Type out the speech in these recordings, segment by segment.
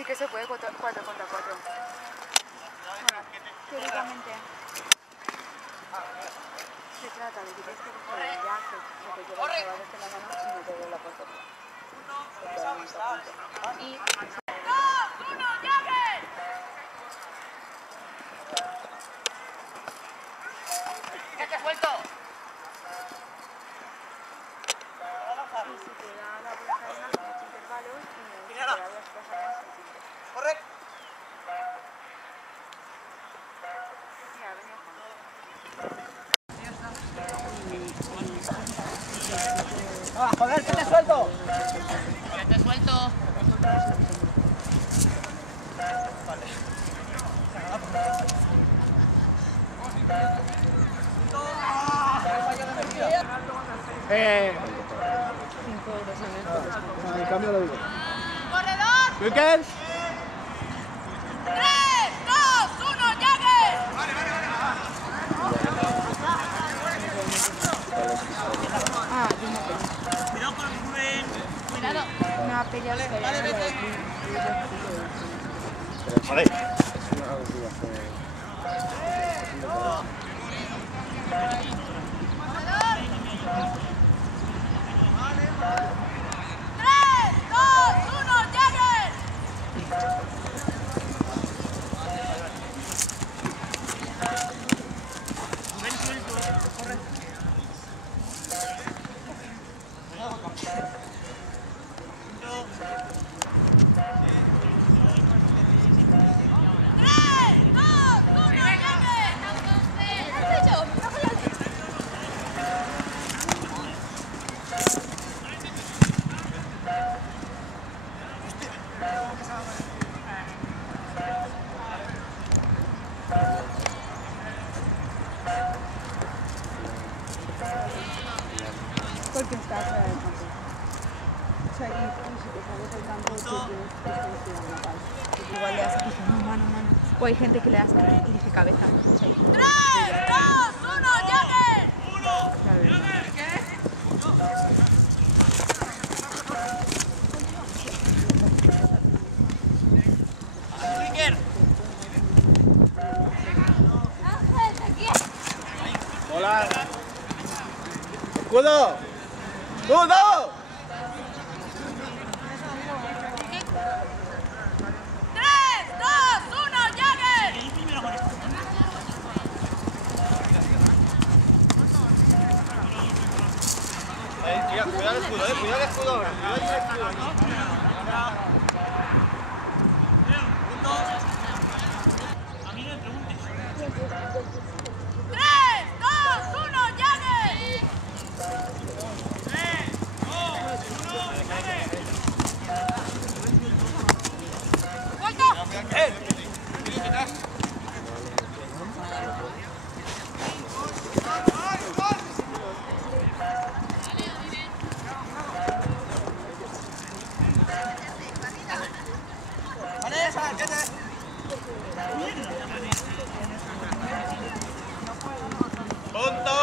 Sí que se puede 4 contra 4. Bueno, teóricamente se trata de que tienes que coger el viaje, que te lleva el chaval en la mano y no te doy la portería. Y... ¡2, 1, ¡llague! ¡Qué suelto! Y si te da la bola cadena, te das intervalos y si te da las cosas más sencillas. ¡Corre! Mira, venía Juan. ¡Ah, joder, que te suelto! ¡Que te suelto! Vale. Cambio lo digo. ¡Corredor! Wickers. 3, 2, 1, ¡llague! Ah, de una pelea. Cuidado con Rubén. Cuidado. Una pelea Vale. porque está fuera del campo. O sea, y si te sales del campo, tú tienes que ir a matar. Igual le das aquí, no, mano. O hay gente que le das y dice cabeza. O sea, 3, 2, 1, ¡llague! Hola. ¡Escudo! ¡Escudo! 3, 2, 1, ¡llague! Cuidado el escudo, cuidado el escudo. A mí no me preguntes. 3, 2, 1, ¡llague! 3, 2, 1, ¡llague! ¡Tonto!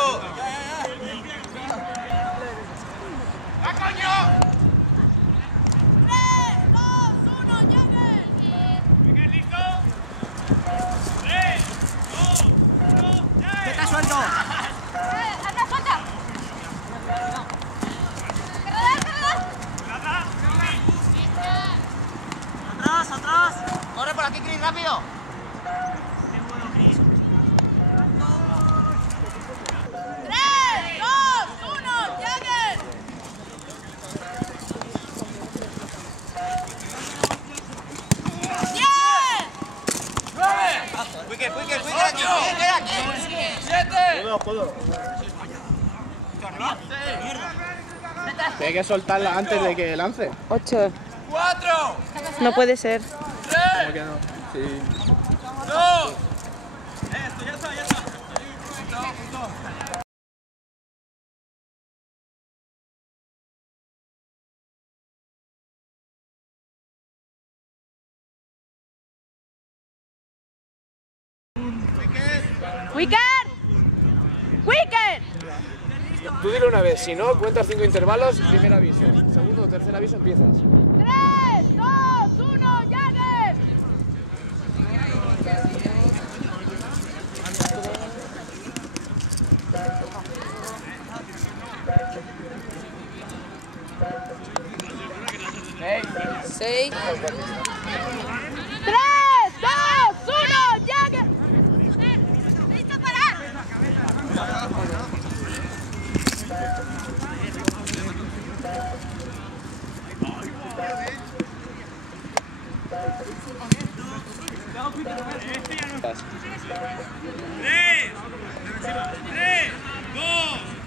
¡Va, coño! 3, 2, 1, ¡llague! ¿Miguel listo? 3, 2, 1, ¡llague! ¿Qué te suelto? ¡Anda, suelta! ¡Atrás, atrás! ¡Corre por aquí, Chris, rápido! ¡Qué bueno, Chris! 3, 2, 1, ¡llague! Wickers aquí, Escudo. Tiene que soltarla antes de que lance. 8. 4, No puede ser. 3, ¿Cómo que no? Sí. 2. Esto, ya está, ya está. ¡Wicked! ¡Wicked! Tú dile una vez, si no, cuentas 5 intervalos, primer aviso. Segundo o tercer aviso, empiezas. 3, 2, 1, ¡llague! 2, 1, Jagger. ¡Listo para!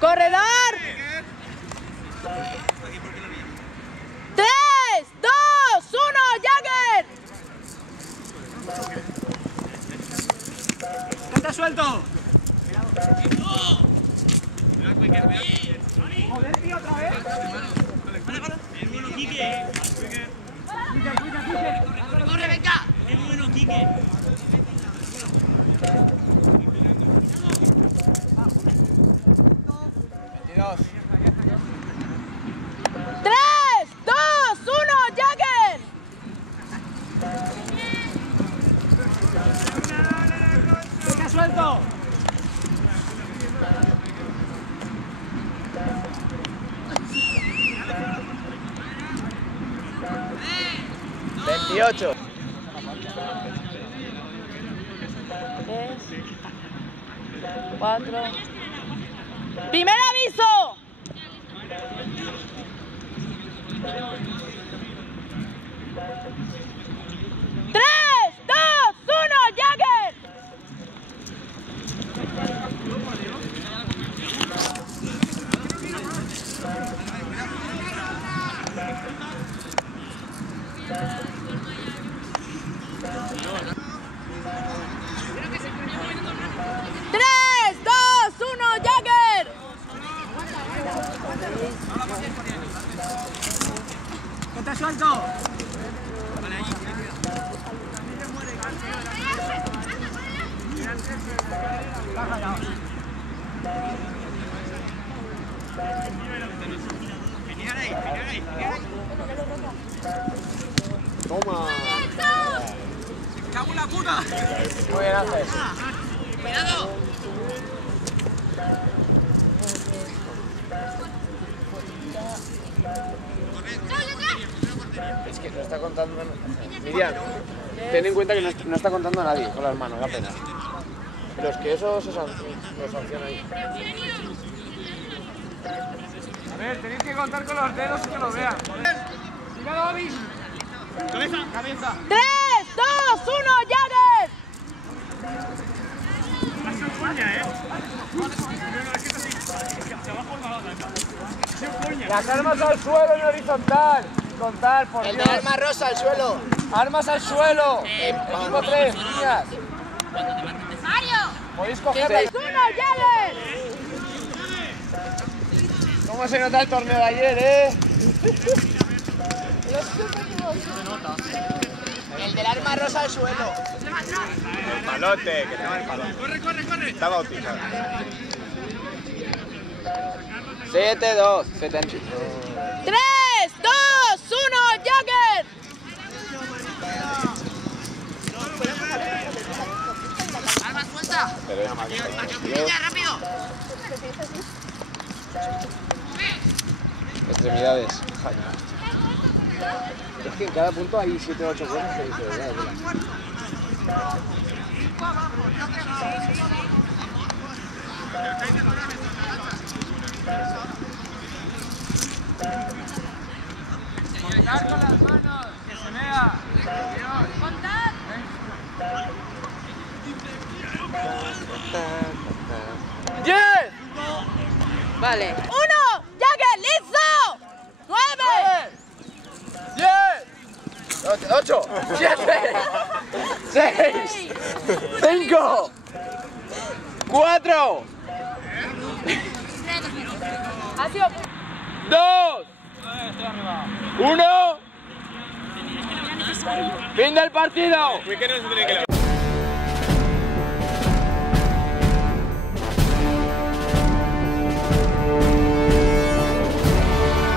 ¡Corredor! 3, 2, 1, Jagger. ¡Está suelto! Joder, tío, otra vez. ¡Bien bueno, Quique! ¡Corre, venga! ¡Bien bueno, Quique! 3, 2, 1, Jagger. ¡Está suelto! ¡28! 3, 4. ¡Primer aviso! 3, 2, 1, Jagger. ¡3, 2, 1, Jagger! ¡Está suelto! Toma. ¡Cago en la puta! Muy bien, Ángel. ¡Cuidado! Es que no está contando... Miriam, ten en cuenta que no está contando a nadie con las manos, apenas. Pero es que eso se sanciona ahí. A ver, tenéis que contar con los dedos y que lo vean. ¡Cuidado, Bobby! ¡Cabeza! ¡Cabeza! 3, 2, 1, Jagger. Las armas al suelo en horizontal. Contar, por El Dios. de arma rosa al suelo. Armas al suelo. Equipo 3, niñas. ¡Mario! Podéis cogerla. 1, Jagger. ¿Cómo se nota el torneo de ayer, eh? El del arma rosa al suelo. El palote, que se llama el palote. ¡Corre, corre, corre! Está bautizado. 7-2. 3, 2, 1, Jagger. ¡Arma suelta! ¡Ya, rápido! Extremidades. Es que en cada punto hay 7 o 8 cosas que dice, ¿verdad? Contar con las manos, que se vea. Contad. ¡10! Vale. 1, Jagger, listo. 9. 10, 8, 7, 6, 5, 4, Ha sido 2, 1. Fin del partido.